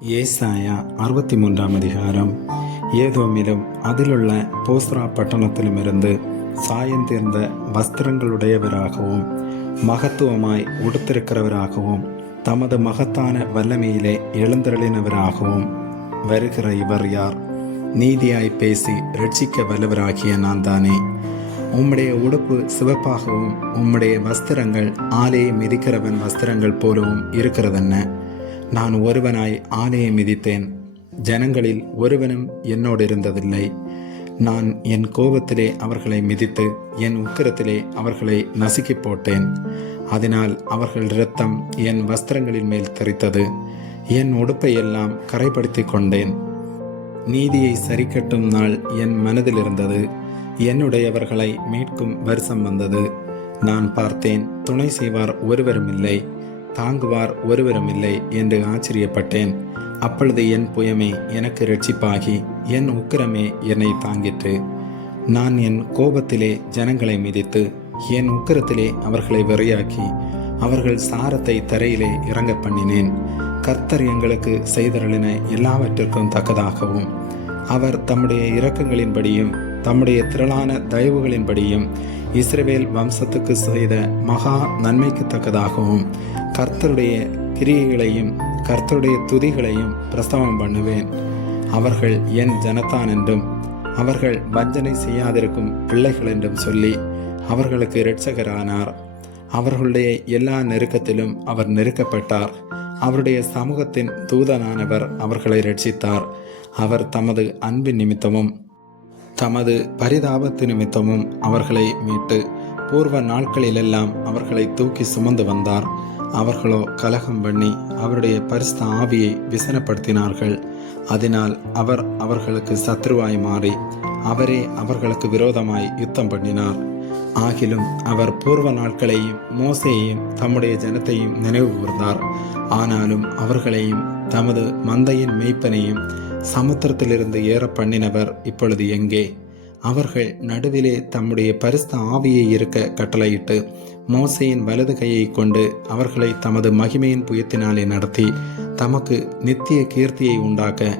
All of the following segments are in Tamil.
ஏசாயா 63 அதிகாரம். ஏதோமிலும் அதிலுள்ள போஸ்ரா பட்டணத்திலுமிருந்து சாயந்தீர்ந்த வஸ்திரங்களுடையவராகவும் மகத்துவமாய் உடுத்திருக்கிறவராகவும் தமது மகத்தான வல்லமையிலே எழுந்தருளினவராகவும் வருகிற இவர் யார்? நீதியாய் பேசி ரட்சிக்க வல்லவராகிய நான் தானே. உம்முடைய உடுப்பு சிவப்பாகவும் உம்முடைய வஸ்திரங்கள் ஆலையை மிதிக்கிறவன் வஸ்திரங்கள் போலவும் இருக்கிறதென்ன? நான் ஒருவனாய் ஆலையை மிதித்தேன், ஜனங்களில் ஒருவனும் என்னோடு இருந்ததில்லை. நான் என் கோபத்திலே அவர்களை மிதித்து என் உக்கிரத்திலே அவர்களை நசுக்கி போட்டேன். அதனால் அவர்கள் இரத்தம் என் வஸ்திரங்களின் மேல் தெரித்தது, என் உடுப்பை எல்லாம் கரைப்படுத்தி கொண்டேன். நீதியை சரிக்கட்டும் நாள் என் மனதில் இருந்தது, என்னுடையவர்களை மீட்கும் வருஷம் வந்தது. நான் பார்த்தேன், துணை செய்வார் ஒருவரும் இல்லை, தாங்குவார் ஒருவரும் இல்லை என்று ஆச்சரியப்பட்டேன். அப்பொழுது என் புயமே எனக்கு இரட்சிப்பாகி என் உக்கிரமே என்னை தாங்கிற்று. நான் என் கோபத்திலே ஜனங்களை மிதித்து என் உக்கிரத்திலே அவர்களை வெறியாக்கி அவர்கள் சாரத்தை தரையிலே இறங்க பண்ணினேன். கர்த்தர் எங்களுக்கு செய்தருளின எல்லாவற்றிற்கும் தக்கதாகவும் அவர் தம்முடைய இரக்கங்களின்படியும் தம்முடைய திரளான தயவுகளின்படியும் இஸ்ரவேல் வம்சத்துக்கு செய்த மகா நன்மைக்கு தக்கதாகவும் கர்த்தருடைய கிரியைகளையும் கர்த்தருடைய துதிகளையும் பிரஸ்தவம் பண்ணுவேன். அவர்கள் என் ஜனத்தான் என்றும் அவர்கள் வஞ்சனை செய்யாதிருக்கும் பிள்ளைகள் என்றும் சொல்லி அவர்களுக்கு இரட்சகரானார். அவர்களுடைய எல்லா நெருக்கத்திலும் அவர் நெருக்கப்பட்டார். அவருடைய சமூகத்தின் தூதனானவர் அவர்களை இரட்சித்தார். அவர் தமது அன்பின் நிமித்தமும் தமது பரிதாபத்து நிமித்தமும் அவர்களை மீட்டு பூர்வ நாட்களிலெல்லாம் அவர்களை தூக்கி சுமந்து வந்தார். அவர்களோ கலகம் பண்ணி அவருடைய பரிசுத்த ஆவியை விசனப்படுத்தினார்கள். அதனால் அவர் அவர்களுக்கு சத்ருவாய் மாறி அவரே அவர்களுக்கு விரோதமாய் யுத்தம் பண்ணினார். ஆகிலும் அவர் பூர்வ நாட்களையும் மோசேயையும் தம்முடைய ஜனத்தையும் நினைவு கூர்ந்தார். ஆனாலும் அவர்களையும் தமது மந்தையின் மேய்ப்பனையும் சமுத்திரத்திலிருந்து ஏற பண்ணினவர் இப்பொழுது எங்கே? அவர்கள் நடுவிலே தம்முடைய பரிசுத்த ஆவியை இருக்க கட்டளையிட்டு மோசேயின் வலது கையை கொண்டு அவர்களை தமது மகிமையின் புயத்தினாலே நடத்தி தமக்கு நித்திய கீர்த்தியை உண்டாக்க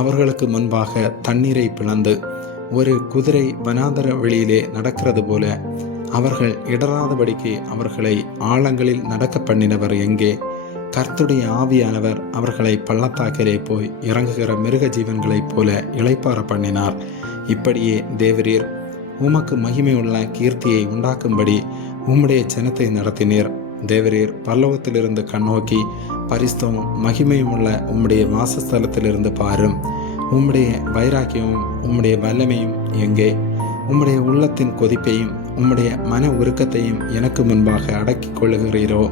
அவர்களுக்கு முன்பாக தண்ணீரை பிளந்து ஒரு குதிரை வனாந்தர வெளியிலே நடக்கிறது போல அவர்கள் இடராதபடிக்கு அவர்களை ஆழங்களில் நடக்க பண்ணினவர் எங்கே? கர்த்தருடைய ஆவியானவர் அவர்களை பள்ளத்தாக்கிலே போய் இறங்குகிற மிருக ஜீவன்களைப் போல இளைப்பாற பண்ணினார். இப்படியே தேவரீர் உமக்கு மகிமையுள்ள கீர்த்தியை உண்டாக்கும்படி உம்முடைய ஜனத்தை நடத்தினீர். தேவரீர் பரலோகத்திலிருந்து கண்ணோக்கி பரிசுத்தமும் மகிமையுமுள்ள உம்முடைய வாசஸ்தலத்திலிருந்து பாரும். உம்முடைய வைராக்கியமும் உம்முடைய வல்லமையும் எங்கே? உம்முடைய உள்ளத்தின் கொதிப்பையும் உம்முடைய மன உருக்கத்தையும் எனக்கு முன்பாக அடக்கிக் கொள்ளுகிறீரோ?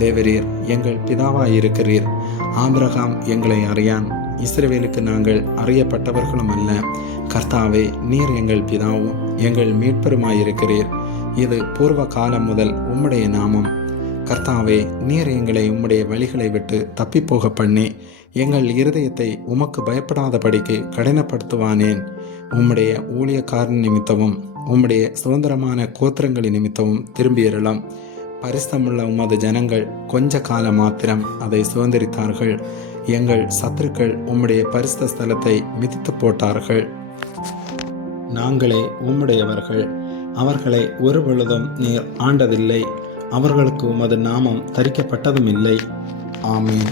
தேவரீர் எங்கள் பிதாவாயிருக்கிறீர். ஆபிரகாம் எங்களை அறியான், இஸ்ரவேலுக்கு நாங்கள் அறியப்பட்டவர்களும் அல்ல. கர்த்தாவே, நீர் எங்கள் பிதாவும் எங்கள் மீட்பருமாயிருக்கிறீர். இது பூர்வ காலம் முதல் உம்முடைய நாமம். கர்த்தாவே, நீர் எங்களை உம்முடைய வழிகளை விட்டு தப்பிப்போக பண்ணி எங்கள் இருதயத்தை உமக்கு பயப்படாதபடிக்கு கடினப்படுத்துவானேன். உம்முடைய ஊழியக்காரன் நிமித்தமும் உம்முடைய சுதந்திரமான கோத்திரங்களின் நிமித்தமும் திரும்பியறலாம். பரிசுத்தமுள்ள உமது ஜனங்கள் கொஞ்ச காலம் மாத்திரம் அதை சுதந்திரித்தார்கள். எங்கள் சத்துருக்கள் உம்முடைய பரிசுத்த ஸ்தலத்தை மிதித்து போட்டார்கள். நாங்களே உம்முடையவர்கள், அவர்களை ஒரு பொழுதும் நீர் ஆண்டதில்லை. அவர்களுக்கு உமது நாமம் தரிக்கப்பட்டதும் இல்லை. ஆமீன்.